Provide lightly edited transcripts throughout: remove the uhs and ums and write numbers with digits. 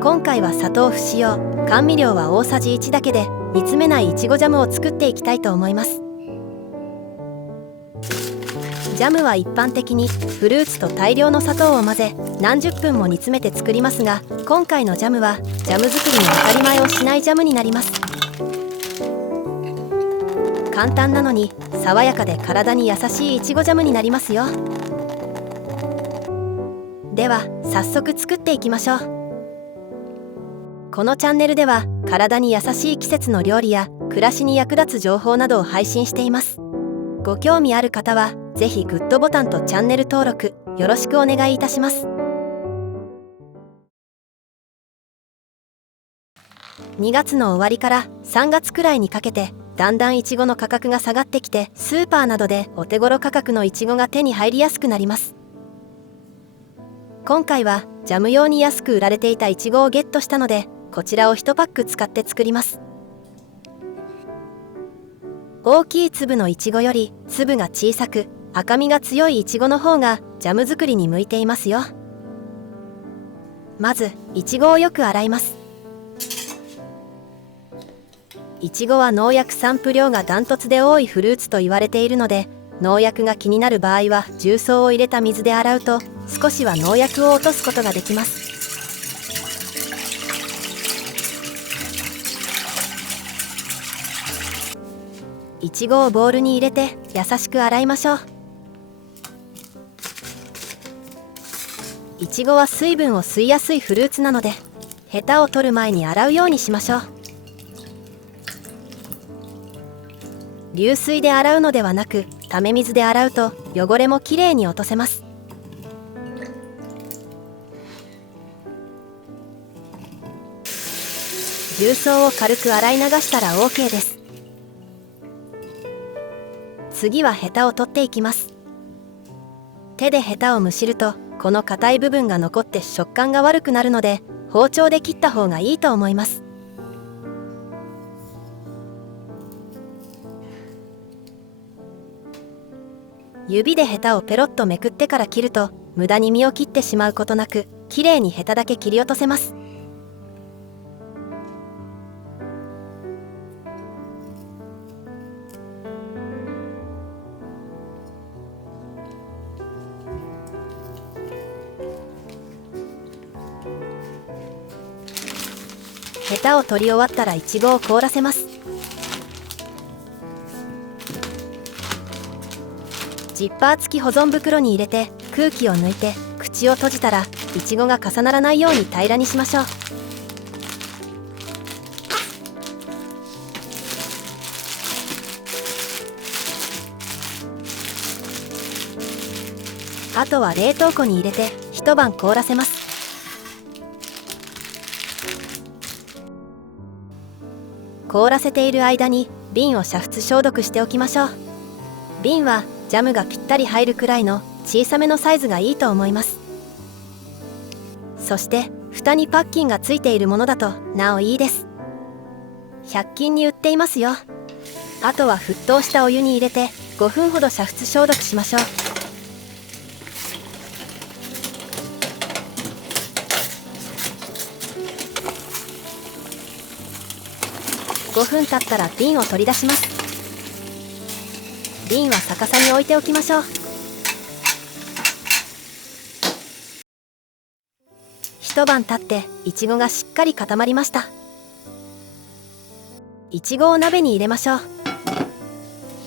今回は砂糖不使用、甘味料は大さじ1だけで煮詰めないいちごジャムを作っていきたいと思います。ジャムは一般的にフルーツと大量の砂糖を混ぜ何十分も煮詰めて作りますが、今回のジャムはジャム作りの当たり前をしないジャムになります。簡単なのに爽やかで体に優しいいちごジャムになりますよ。では早速作っていきましょう。このチャンネルでは体に優しい季節の料理や暮らしに役立つ情報などを配信しています。ご興味ある方はぜひグッドボタンとチャンネル登録よろしくお願いいたします。2月の終わりから3月くらいにかけてだんだんいちごの価格が下がってきて、スーパーなどでお手頃価格のいちごが手に入りやすくなります。今回はジャム用に安く売られていたいちごをゲットしたので、こちらを1パック使って作ります。大きい粒のいちごより粒が小さく赤みが強いいちごの方がジャム作りに向いていますよ。まずいちごをよく洗います。いちごは農薬散布量がダントツで多いフルーツと言われているので、農薬が気になる場合は重曹を入れた水で洗うと少しは農薬を落とすことができます。いちごをボウルに入れて優しく洗いましょう。いちごは水分を吸いやすいフルーツなので、ヘタを取る前に洗うようにしましょう。流水で洗うのではなく、ため水で洗うと汚れもきれいに落とせます。重曹を軽く洗い流したら OK です。次はヘタを取っていきます。手でヘタをむしるとこの硬い部分が残って食感が悪くなるので、包丁で切った方がいいと思います。指でヘタをペロッとめくってから切ると無駄に身を切ってしまうことなく、きれいにヘタだけ切り落とせます。ヘタを取り終わったらいちごを凍らせます。ジッパー付き保存袋に入れて空気を抜いて口を閉じたら、いちごが重ならないように平らにしましょう。あとは冷凍庫に入れて一晩凍らせます。凍らせている間に瓶を煮沸消毒しておきましょう。瓶はジャムがぴったり入るくらいの小さめのサイズがいいと思います。そして蓋にパッキンがついているものだとなおいいです。100均に売っていますよ。あとは沸騰したお湯に入れて5分ほど煮沸消毒しましょう。5分経ったら瓶を取り出します。瓶は逆さに置いておきましょう。一晩経っていちごがしっかり固まりました。いちごを鍋に入れましょう。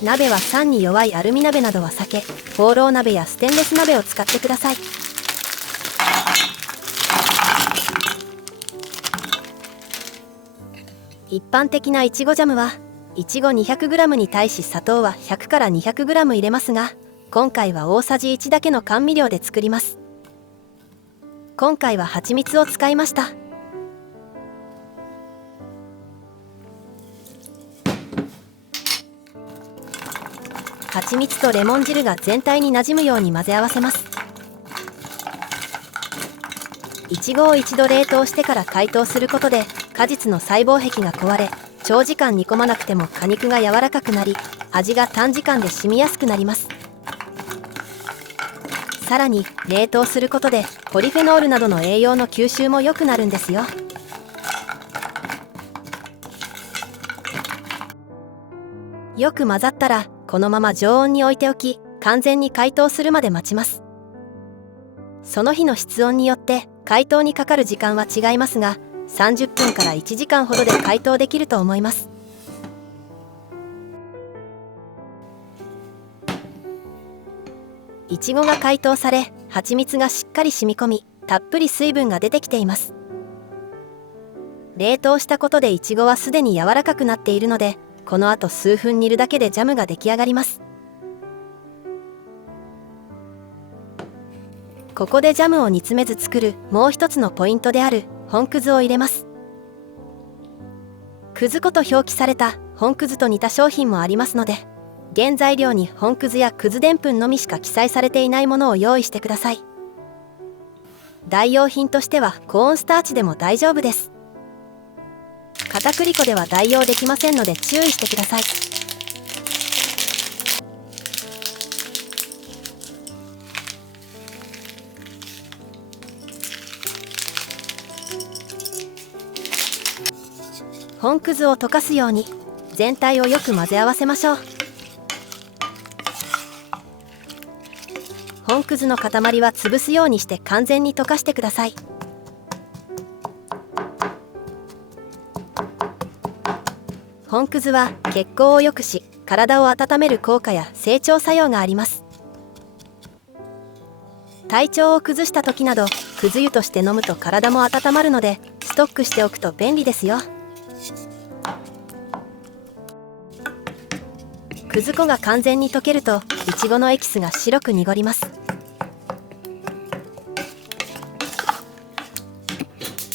鍋は酸に弱いアルミ鍋などは避け、ホーロー鍋やステンレス鍋を使ってください。一般的ないちごジャムはいちご 200g に対し砂糖は100から 200g 入れますが、今回は大さじ1だけの甘味料で作ります。今回は蜂蜜を使いました。蜂蜜とレモン汁が全体になじむように混ぜ合わせます。いちごを一度冷凍してから解凍することで果実の細胞壁が壊れ、長時間煮込まなくても果肉が柔らかくなり、味が短時間で染みやすくなります。さらに冷凍することでポリフェノールなどの栄養の吸収も良くなるんですよ。よく混ざったらこのまま常温に置いておき、完全に解凍するまで待ちます。その日の室温によって解凍にかかる時間は違いますが、30分から1時間ほどで解凍できると思います。いちごが解凍され、蜂蜜がしっかり染み込み、たっぷり水分が出てきています。冷凍したことでいちごはすでに柔らかくなっているので、この後数分煮るだけでジャムが出来上がります。ここでジャムを煮詰めず作るもう一つのポイントである本葛を入れます。葛粉と表記された本葛と似た商品もありますので、原材料に本葛や葛でんぷんのみしか記載されていないものを用意してください。代用品としてはコーンスターチでも大丈夫です。片栗粉では代用できませんので注意してください。本葛を溶かすように全体をよく混ぜ合わせましょう。本葛の塊は潰すようにして完全に溶かしてください。本葛は血行を良くし、体を温める効果や整腸作用があります。体調を崩した時など、葛湯として飲むと体も温まるので、ストックしておくと便利ですよ。葛粉が完全に溶けると、いちごのエキスが白く濁ります。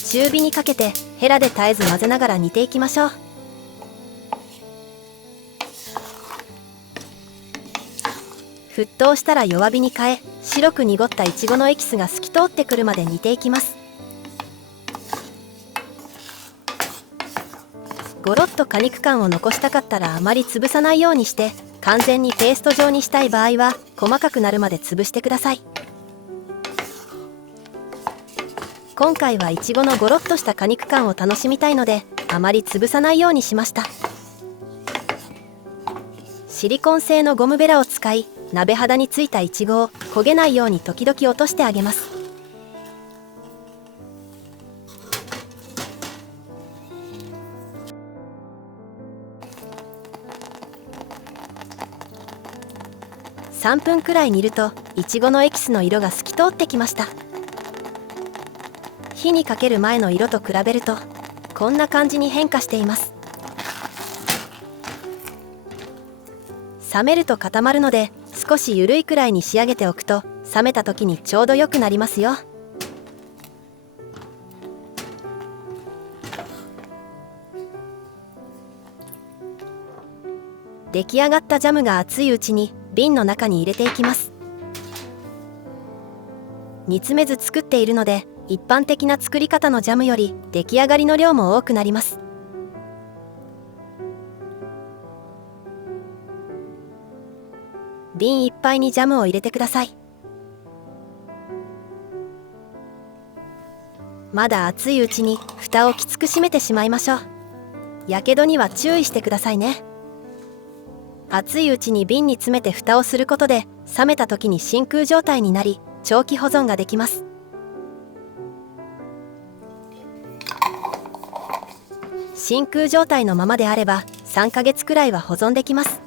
中火にかけてヘラで絶えず混ぜながら煮ていきましょう。沸騰したら弱火に変え、白く濁ったいちごのエキスが透き通ってくるまで煮ていきます。ゴロッと果肉感を残したかったらあまり潰さないようにして、完全にペースト状にしたい場合は細かくなるまで潰してください。今回はいちごのゴロッとした果肉感を楽しみたいので、あまり潰さないようにしました。シリコン製のゴムベラを使い、鍋肌についたいちごを焦げないように時々落としてあげます。3分くらい煮るといちごのエキスの色が透き通ってきました。火にかける前の色と比べるとこんな感じに変化しています。冷めると固まるので、少し緩いくらいに仕上げておくと冷めた時にちょうど良くなりますよ。出来上がったジャムが熱いうちに瓶の中に入れていきます。煮詰めず作っているので、一般的な作り方のジャムより出来上がりの量も多くなります。瓶いっぱいにジャムを入れてください。まだ熱いうちに蓋をきつく閉めてしまいましょう。やけどには注意してくださいね。熱いうちに瓶に詰めて蓋をすることで、冷めた時に真空状態になり、長期保存ができます。真空状態のままであれば3ヶ月くらいは保存できます。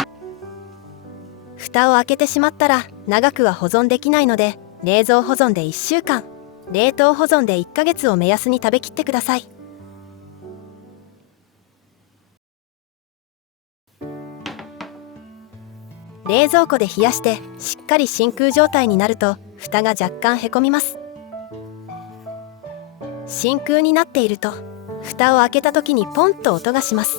蓋を開けてしまったら長くは保存できないので、冷蔵保存で1週間、冷凍保存で1ヶ月を目安に食べきってください。冷蔵庫で冷やしてしっかり真空状態になると蓋が若干へこみます。真空になっていると蓋を開けた時にポンと音がします。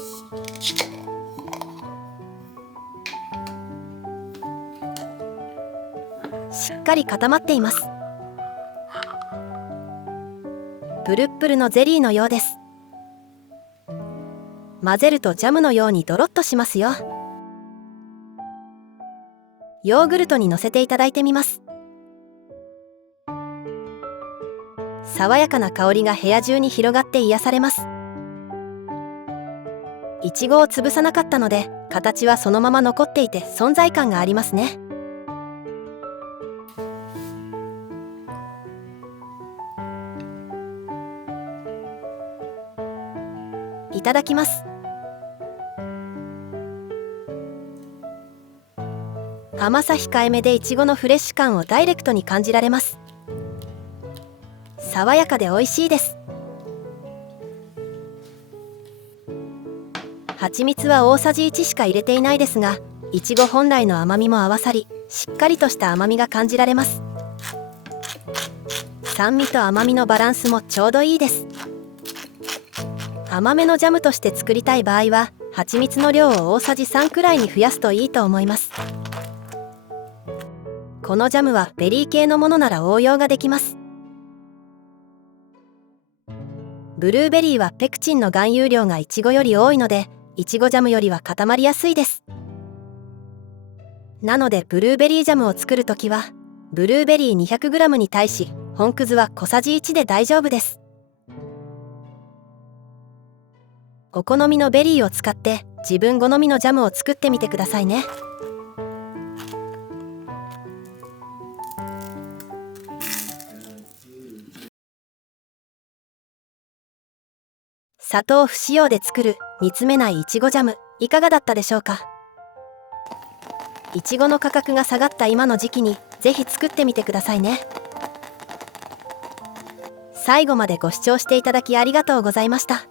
しっかり固まっています。プルップルのゼリーのようです。混ぜるとジャムのようにドロッとしますよ。ヨーグルトにのせていただいてみます。爽やかな香りが部屋中に広がって癒されます。いちごを潰さなかったので、形はそのまま残っていて存在感がありますね。いただきます。甘さ控えめでいちごのフレッシュ感をダイレクトに感じられます。爽やかで美味しいです。蜂蜜は大さじ1しか入れていないですが、いちご本来の甘みも合わさり、しっかりとした甘みが感じられます。酸味と甘みのバランスもちょうどいいです。甘めのジャムとして作りたい場合は、蜂蜜の量を大さじ3くらいに増やすといいと思います。このジャムはベリー系のものなら応用ができます。ブルーベリーはペクチンの含有量がいちごより多いので、いちごジャムよりは固まりやすいです。なのでブルーベリージャムを作るときは、ブルーベリー 200g に対し本くずは小さじ1で大丈夫です。お好みのベリーを使って自分好みのジャムを作ってみてくださいね。砂糖不使用で作る煮詰めないいちごジャム、いかがだったでしょうか。いちごの価格が下がった今の時期にぜひ作ってみてくださいね。最後までご視聴していただきありがとうございました。